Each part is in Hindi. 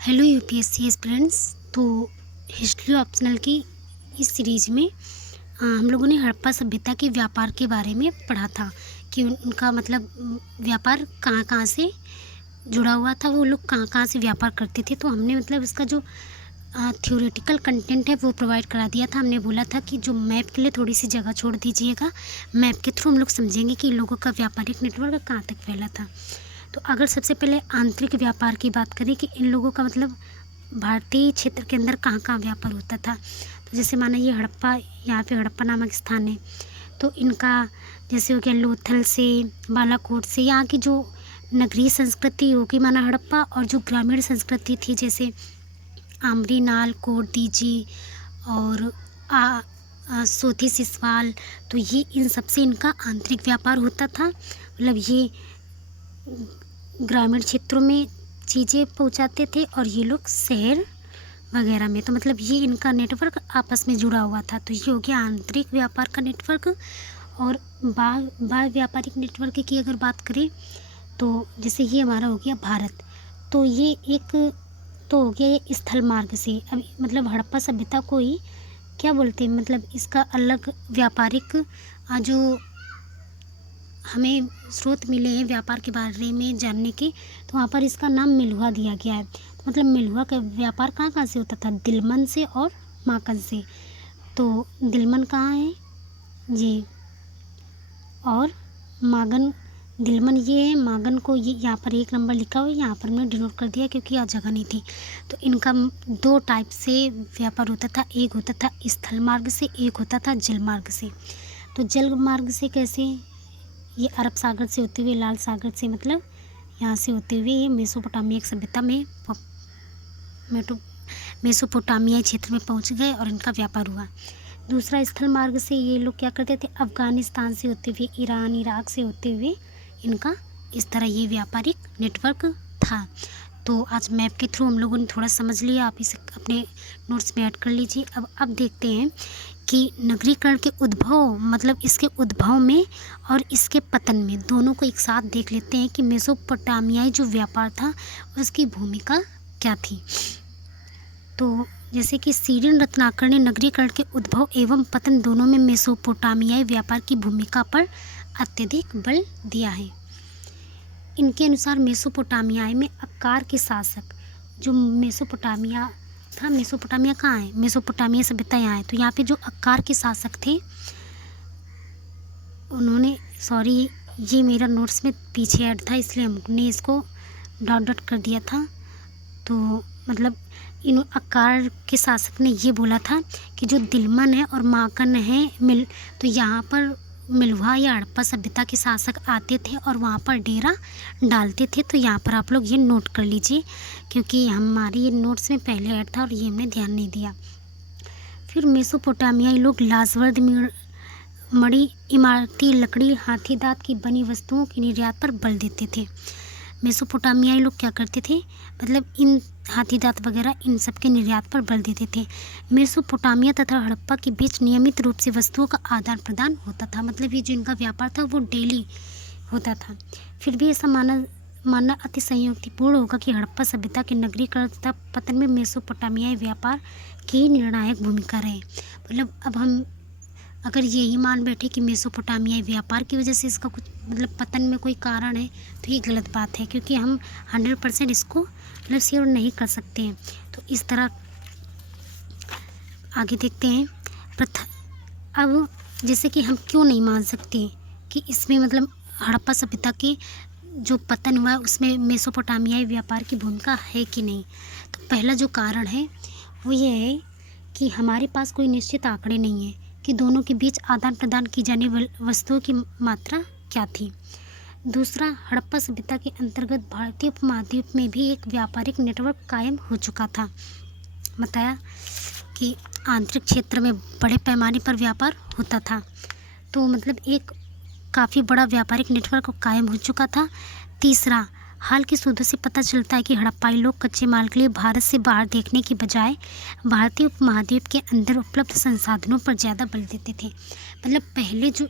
Hello UPSC aspirants. तो हिस्ट्री ऑप्शनल की इस सीरीज़ में हम लोगों ने हड़प्पा सभ्यता के व्यापार के बारे में पढ़ा था कि उनका मतलब व्यापार कहाँ कहाँ से जुड़ा हुआ था, वो लोग कहाँ कहाँ से व्यापार करते थे। तो हमने मतलब इसका जो थ्योरेटिकल कंटेंट है वो प्रोवाइड करा दिया था। हमने बोला था कि जो मैप के लिए थोड़ी सी जगह छोड़ दीजिएगा, मैप के थ्रू हम लोग समझेंगे कि इन लोगों का व्यापारिक नेटवर्क कहाँ तक फैला था। तो अगर सबसे पहले आंतरिक व्यापार की बात करें कि इन लोगों का मतलब भारतीय क्षेत्र के अंदर कहाँ कहाँ व्यापार होता था, तो जैसे माना ये हड़प्पा, यहाँ पे हड़प्पा नामक स्थान है, तो इनका जैसे हो गया लोथल से, बालाकोट से, यहाँ की जो नगरीय संस्कृति होगी माना हड़प्पा, और जो ग्रामीण संस्कृति थी जैसे आमरी नाल, कोट दीजी और सोथी सिसवाल, तो ये इन सबसे इनका आंतरिक व्यापार होता था। मतलब ये ग्रामीण क्षेत्रों में चीज़ें पहुंचाते थे और ये लोग शहर वगैरह में, तो मतलब ये इनका नेटवर्क आपस में जुड़ा हुआ था। तो ये हो गया आंतरिक व्यापार का नेटवर्क। और बाह्य व्यापारिक नेटवर्क की अगर बात करें तो जैसे ये हमारा हो गया भारत, तो ये एक तो हो गया ये स्थल मार्ग से। अब मतलब हड़प्पा सभ्यता को ही क्या बोलते हैं, मतलब इसका अलग व्यापारिक जो हमें स्रोत मिले हैं व्यापार के बारे में जानने के, तो वहाँ पर इसका नाम मेलुहा दिया गया है। तो मतलब मेलुहा का व्यापार कहाँ कहाँ से होता था, दिलमन से और माकन से। तो दिलमन कहाँ है ये, और मागन, दिलमन ये है, मागन को ये यहाँ पर 1 नंबर लिखा हुआ है, यहाँ पर मैंने डिनोट कर दिया क्योंकि यहाँ जगह नहीं थी। तो इनका 2 टाइप से व्यापार होता था, एक होता था स्थल मार्ग से, एक होता था जल मार्ग से। तो जल मार्ग से कैसे, ये अरब सागर से होते हुए, लाल सागर से मतलब यहाँ से होते हुए ये मेसोपोटामिया की सभ्यता में मेसोपोटामिया क्षेत्र में पहुँच गए और इनका व्यापार हुआ। दूसरा स्थल मार्ग से ये लोग क्या करते थे, अफ़गानिस्तान से होते हुए, ईरान, इराक से होते हुए इनका इस तरह ये व्यापारिक नेटवर्क था। तो आज मैप के थ्रू हम लोगों ने थोड़ा समझ लिया, आप इसे अपने नोट्स में ऐड कर लीजिए। अब देखते हैं कि नगरीकरण के उद्भव, मतलब इसके उद्भव में और इसके पतन में, दोनों को एक साथ देख लेते हैं कि मेसोपोटामियाई जो व्यापार था उसकी भूमिका क्या थी। तो जैसे कि सीरियन रत्नाकर ने नगरीकरण के उद्भव एवं पतन दोनों में मेसोपोटामियाई व्यापार की भूमिका पर अत्यधिक बल दिया है। इनके अनुसार मेसोपोटामिया में अक्कार के शासक, जो मेसोपोटामिया था, मेसोपोटामिया कहाँ है, मेसोपोटामिया सभ्यता यहाँ है, तो यहाँ पे जो अक्कार के शासक थे उन्होंने, सॉरी ये मेरा नोट्स में पीछे ऐड था इसलिए हमने इसको डॉट डॉट कर दिया था। तो मतलब इन अक्कार के शासक ने ये बोला था कि जो दिलमन है और माकन है तो यहाँ पर मेलुहा या हड़प्पा सभ्यता के शासक आते थे और वहाँ पर डेरा डालते थे। तो यहाँ पर आप लोग ये नोट कर लीजिए क्योंकि हमारे ये नोट्स में पहले ऐड था और ये हमने ध्यान नहीं दिया। फिर मेसोपोटामियाई लोग लाजवर्द मणि, इमारती लकड़ी, हाथी दांत की बनी वस्तुओं के निर्यात पर बल देते थे। मेसोपोटामियाई लोग क्या करते थे, मतलब इन हाथी दांत वगैरह इन सब के निर्यात पर बल देते थे। मेसोपोटामिया तथा हड़प्पा के बीच नियमित रूप से वस्तुओं का आदान प्रदान होता था, मतलब ये जो इनका व्यापार था वो डेली होता था। फिर भी ऐसा मानना अति संयुक्तिपूर्ण होगा कि हड़प्पा सभ्यता के नगरीकरण तथा पतन में मेसोपोटामियाई व्यापार की निर्णायक भूमिका रहे। मतलब अब हम अगर यही मान बैठे कि मेसोपोटामियाई व्यापार की वजह से इसका कुछ मतलब पतन में कोई कारण है, तो ये गलत बात है क्योंकि हम 100% इसको मतलब श्योर नहीं कर सकते हैं। तो इस तरह आगे देखते हैं। अब जैसे कि हम क्यों नहीं मान सकते कि इसमें मतलब हड़प्पा सभ्यता के जो पतन हुआ है उसमें मेसोपोटामियाई व्यापार की भूमिका है कि नहीं। तो पहला जो कारण है वो ये है कि हमारे पास कोई निश्चित आंकड़े नहीं है कि दोनों के बीच आदान प्रदान की जाने वाली वस्तुओं की मात्रा क्या थी। दूसरा, हड़प्पा सभ्यता के अंतर्गत भारतीय उपमहाद्वीप में भी एक व्यापारिक नेटवर्क कायम हो चुका था। बताया कि आंतरिक क्षेत्र में बड़े पैमाने पर व्यापार होता था, तो मतलब एक काफ़ी बड़ा व्यापारिक नेटवर्क कायम हो चुका था। तीसरा, हाल के शोधों से पता चलता है कि हड़प्पाई लोग कच्चे माल के लिए भारत से बाहर देखने की बजाय भारतीय उपमहाद्वीप के अंदर उपलब्ध संसाधनों पर ज़्यादा बल देते थे। मतलब पहले जो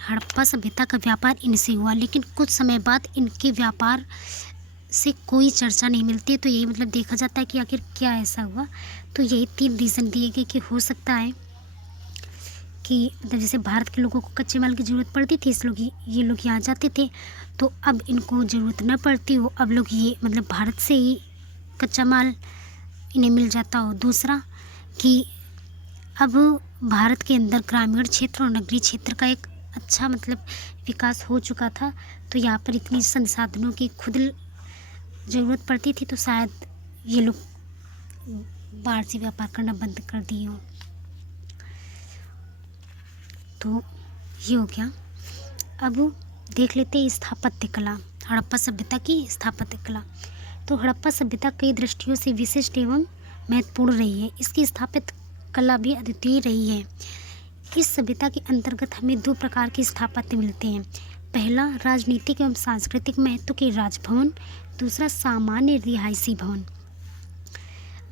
हड़प्पा सभ्यता का व्यापार इनसे हुआ, लेकिन कुछ समय बाद इनके व्यापार से कोई चर्चा नहीं मिलती। तो यही मतलब देखा जाता है कि आखिर क्या ऐसा हुआ। तो यही 3 रीज़न दिए गए कि हो सकता है कि मतलब जैसे भारत के लोगों को कच्चे माल की ज़रूरत पड़ती थी, इस लोग ये लोग यहाँ जाते थे, तो अब इनको ज़रूरत न पड़ती हो, अब लोग ये मतलब भारत से ही कच्चा माल इन्हें मिल जाता हो। दूसरा कि अब भारत के अंदर ग्रामीण क्षेत्र और नगरीय क्षेत्र का एक अच्छा मतलब विकास हो चुका था, तो यहाँ पर इतनी संसाधनों की खुद ज़रूरत पड़ती थी, तो शायद ये लोग बाहर से व्यापार करना बंद कर दिए हों। तो ये हो गया। अब देख लेते हैं स्थापत्य कला, हड़प्पा सभ्यता की स्थापत्य कला। तो हड़प्पा सभ्यता कई दृष्टियों से विशिष्ट एवं महत्वपूर्ण रही है। इसकी स्थापत्य कला भी अद्वितीय रही है। इस सभ्यता के अंतर्गत हमें 2 प्रकार के स्थापत्य मिलते हैं। पहला राजनीतिक एवं सांस्कृतिक महत्व के राजभवन, दूसरा सामान्य रिहायशी भवन।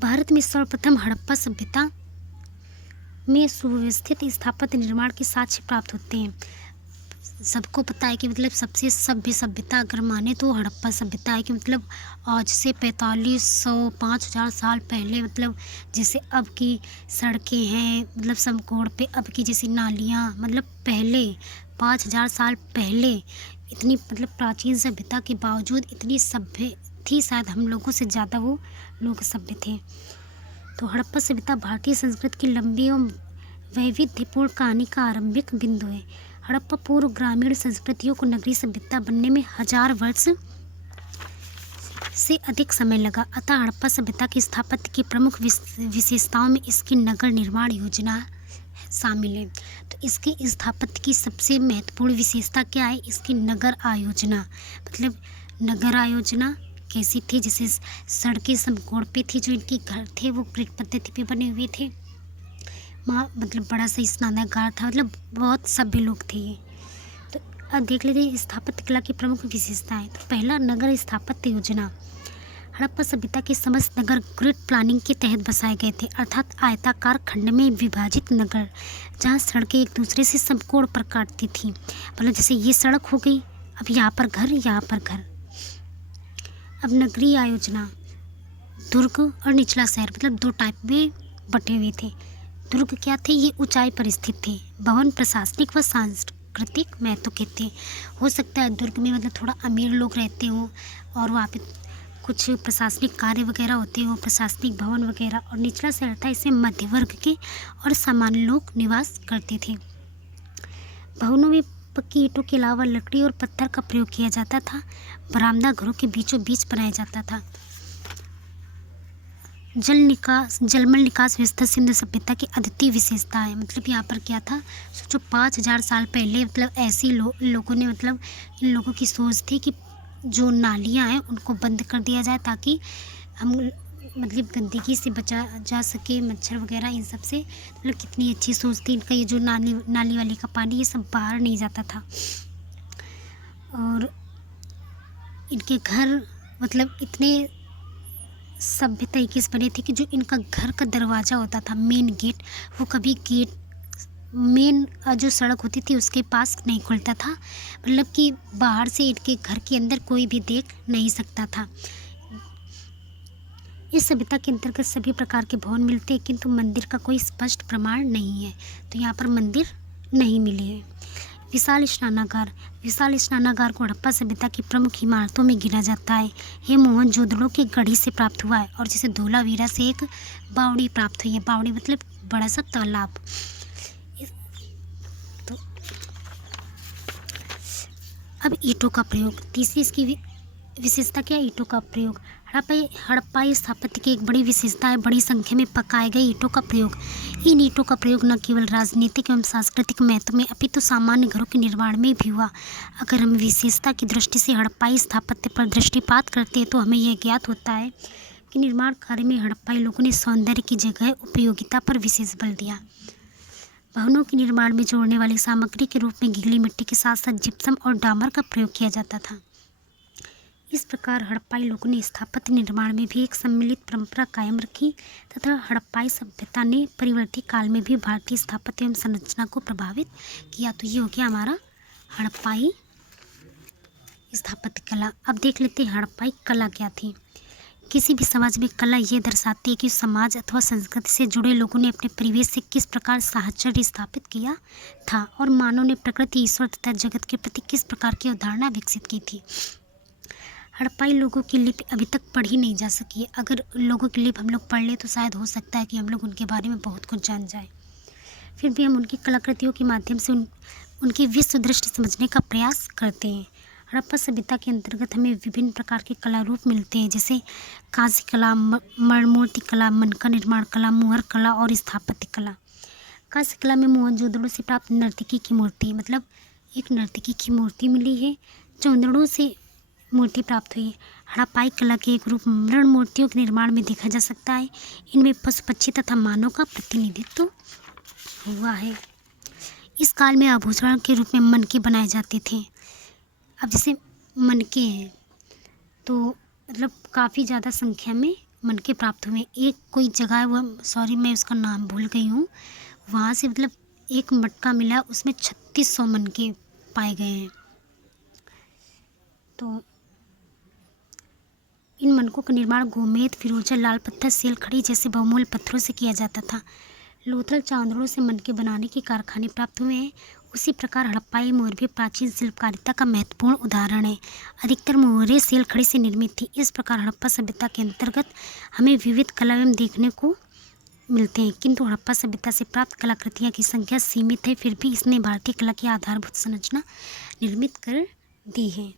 भारत में सर्वप्रथम हड़प्पा सभ्यता में सुव्यवस्थित स्थापत्य निर्माण के साक्ष्य प्राप्त होते हैं। सबको पता है कि मतलब सबसे सभ्य सभ्यता अगर माने तो हड़प्पा सभ्यता है, कि मतलब आज से 4500-5000 साल पहले, मतलब जैसे अब की सड़कें हैं मतलब समकोण पे, अब की जैसी नालियाँ, मतलब पहले 5000 साल पहले इतनी मतलब प्राचीन सभ्यता के बावजूद इतनी सभ्य थी, शायद हम लोगों से ज़्यादा वो लोग सभ्य थे। तो हड़प्पा सभ्यता भारतीय संस्कृति की लंबी एवं वैविध्यपूर्ण कहानी का आरंभिक बिंदु है। हड़प्पा पूर्व ग्रामीण संस्कृतियों को नगरीय सभ्यता बनने में 1000 वर्ष से अधिक समय लगा। अतः हड़प्पा सभ्यता की स्थापत्य की प्रमुख विशेषताओं में इसकी नगर निर्माण योजना शामिल है। तो इसकी स्थापत्य की सबसे महत्वपूर्ण विशेषता क्या है? इसकी नगर आयोजना। मतलब नगर आयोजना कैसी थी? जैसे सड़कें समकोण पे थी, जो इनके घर थे वो ग्रिड पद्धति पे बने हुए थे। वहाँ मतलब बड़ा सा स्नानागार था, मतलब बहुत सभ्य लोग थे ये। तो अब देख लेते हैं स्थापत्य कला की प्रमुख विशेषताएं। तो पहला नगर स्थापत्य योजना। हड़प्पा सभ्यता के समस्त नगर ग्रिड प्लानिंग के तहत बसाए गए थे, अर्थात आयताकार खंड में विभाजित नगर, जहाँ सड़कें एक दूसरे से समकोण पर काटती थी। मतलब जैसे ये सड़क हो गई, अब यहाँ पर घर, यहाँ पर घर। अब नगरीय आयोजना, दुर्ग और निचला शहर, मतलब 2 टाइप में बटे हुए थे। दुर्ग क्या थे? ये ऊंचाई पर स्थित थे। भवन प्रशासनिक व सांस्कृतिक महत्व के थे। हो सकता है दुर्ग में मतलब थोड़ा अमीर लोग रहते हों और वहाँ पे कुछ प्रशासनिक कार्य वगैरह होते हों, प्रशासनिक भवन वगैरह। और निचला शहर था, इसमें मध्य वर्ग के और सामान्य लोग निवास करते थे। भवनों में पक्की ईंटों के अलावा लकड़ी और पत्थर का प्रयोग किया जाता था। बरामदा घरों के बीचों बीच बनाया जाता था। जलमल निकास व्यवस्था सिंधु सभ्यता की अद्वितीय विशेषता है। मतलब यहाँ पर क्या था, सोचो 5000 साल पहले मतलब ऐसी लोगों ने मतलब इन लोगों की सोच थी कि जो नालियाँ हैं उनको बंद कर दिया जाए, ताकि हम मतलब गंदगी से बचा जा सके, मच्छर वगैरह इन सब से। मतलब कितनी अच्छी सोच थी इनका। ये जो नाली वाली का पानी ये सब बाहर नहीं जाता था। और इनके घर मतलब इतने सभ्य तरीके से बने थे कि जो इनका घर का दरवाज़ा होता था, मेन गेट, वो कभी गेट मेन जो सड़क होती थी उसके पास नहीं खुलता था। मतलब कि बाहर से इनके घर के अंदर कोई भी देख नहीं सकता था। इस सभ्यता के अंतर्गत सभी प्रकार के भवन मिलते हैं, किंतु मंदिर का कोई स्पष्ट प्रमाण नहीं है। तो यहाँ पर मंदिर नहीं मिले हैं। विशाल स्नानागार को हड़प्पा सभ्यता की प्रमुख इमारतों में गिना जाता है। ये मोहनजोदड़ो की गढ़ी से प्राप्त हुआ है। और जैसे धोलावीरा से एक बावड़ी प्राप्त हुई है। बावड़ी मतलब बड़ा सा तालाब। तो अब ईंटों का प्रयोग, तीसरी इसकी विशेषता क्या है? ईंटों का प्रयोग। हड़प्पाई स्थापत्य की एक बड़ी विशेषता है बड़ी संख्या में पकाए गए ईंटों का प्रयोग। इन ईंटों का प्रयोग न केवल राजनीतिक एवं सांस्कृतिक महत्व में अपितु सामान्य घरों के निर्माण में भी हुआ। अगर हम विशेषता की दृष्टि से हड़प्पाई स्थापत्य पर दृष्टिपात करते हैं तो हमें यह ज्ञात होता है कि निर्माण कार्य में हड़प्पाई लोगों ने सौंदर्य की जगह उपयोगिता पर विशेष बल दिया। भवनों के निर्माण में जोड़ने वाली सामग्री के रूप में गीली मिट्टी के साथ साथ जिप्सम और डामर का प्रयोग किया जाता था। इस प्रकार हड़प्पाई लोगों ने स्थापत्य निर्माण में भी एक सम्मिलित परंपरा कायम रखी तथा हड़प्पाई सभ्यता ने परिवर्ती काल में भी भारतीय स्थापत्य एवं संरचना को प्रभावित किया। तो ये हो गया हमारा हड़प्पाई स्थापत्य कला। अब देख लेते हैं हड़प्पाई कला क्या थी। किसी भी समाज में कला ये दर्शाती है कि समाज अथवा संस्कृति से जुड़े लोगों ने अपने परिवेश से किस प्रकार साहचर्य स्थापित किया था और मानव ने प्रकृति, ईश्वर तथा जगत के प्रति किस प्रकार की अवधारणा विकसित की थी। हड़प्पाई लोगों की लिपि अभी तक पढ़ी नहीं जा सकी है। अगर लोगों की लिपि हम लोग पढ़ लें तो शायद हो सकता है कि हम लोग उनके बारे में बहुत कुछ जान जाए। फिर भी हम उनकी कलाकृतियों के माध्यम से उनकी विश्व दृष्टि समझने का प्रयास करते हैं। हड़प्पा सभ्यता के अंतर्गत हमें विभिन्न प्रकार के कला रूप मिलते हैं, जैसे कांस्य कला, मणिमूर्ति कला, मनका निर्माण कला, मुहर कला और स्थापत्य कला। कांस्य कला में मोहनजोदड़ो से प्राप्त नर्तकी की मूर्ति, मतलब एक नर्तकी की मूर्ति मिली है, चौंदड़ों से मूर्ति प्राप्त हुई है। हड़प्पाई कला के एक रूप मृण मूर्तियों के निर्माण में देखा जा सकता है। इनमें पशु, पक्षी तथा मानव का प्रतिनिधित्व हुआ है। इस काल में आभूषण के रूप में मनके बनाए जाते थे। अब जैसे मनके हैं तो मतलब काफ़ी ज़्यादा संख्या में मनके प्राप्त हुए। एक कोई जगह है, वो सॉरी मैं उसका नाम भूल गई हूँ, वहाँ से मतलब एक मटका मिला, उसमें 3600 मनके पाए गए हैं। तो इन मनकों का निर्माण गोमेद, फिरोजा, लाल पत्थर, सेलखड़ी जैसे बहुमूल्य पत्थरों से किया जाता था। लोथल चांदड़ों से मनके बनाने के कारखाने प्राप्त हुए हैं। उसी प्रकार हड़प्पाई मोहर भी प्राचीन शिल्पकारिता का महत्वपूर्ण उदाहरण है। अधिकतर मोहरें सेलखड़ी से निर्मित थी। इस प्रकार हड़प्पा सभ्यता के अंतर्गत हमें विविध कला एवं देखने को मिलते हैं, किंतु हड़प्पा सभ्यता से प्राप्त कलाकृतियाँ की संख्या सीमित है। फिर भी इसने भारतीय कला की आधारभूत संरचना निर्मित कर दी है।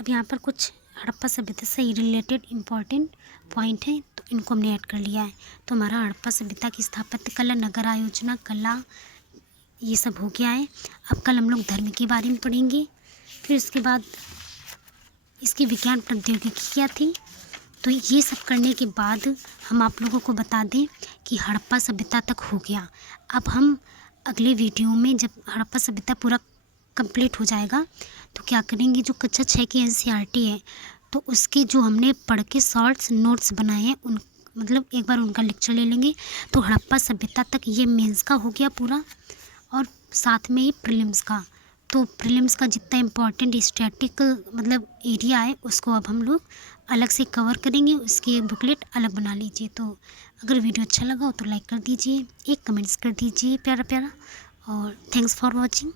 अब यहाँ पर कुछ हड़प्पा सभ्यता से रिलेटेड इम्पॉर्टेंट पॉइंट हैं, तो इनको हमने ऐड कर लिया है। तो हमारा हड़प्पा सभ्यता की स्थापत्य कला, नगर आयोजना कला, ये सब हो गया है। अब कल हम लोग धर्म के बारे में पढ़ेंगे। फिर उसके बाद इसकी विज्ञान प्रौद्योगिकी क्या थी। तो ये सब करने के बाद हम आप लोगों को बता दें कि हड़प्पा सभ्यता तक हो गया। अब हम अगले वीडियो में जब हड़प्पा सभ्यता पूरा कंप्लीट हो जाएगा तो क्या करेंगे, जो कक्षा 6 की NCERT है तो उसके जो हमने पढ़ के शॉर्ट्स नोट्स बनाए हैं उन मतलब एक बार उनका लेक्चर ले लेंगे। तो हड़प्पा सभ्यता तक ये मेंस का हो गया पूरा, और साथ में ही प्रीलिम्स का। तो प्रीलिम्स का जितना इम्पोर्टेंट स्टैटिक मतलब एरिया है उसको अब हम लोग अलग से कवर करेंगे, उसकी एक बुकलेट अलग बना लीजिए। तो अगर वीडियो अच्छा लगा हो तो लाइक कर दीजिए, एक कमेंट्स कर दीजिए प्यारा प्यारा, और थैंक्स फॉर वॉचिंग।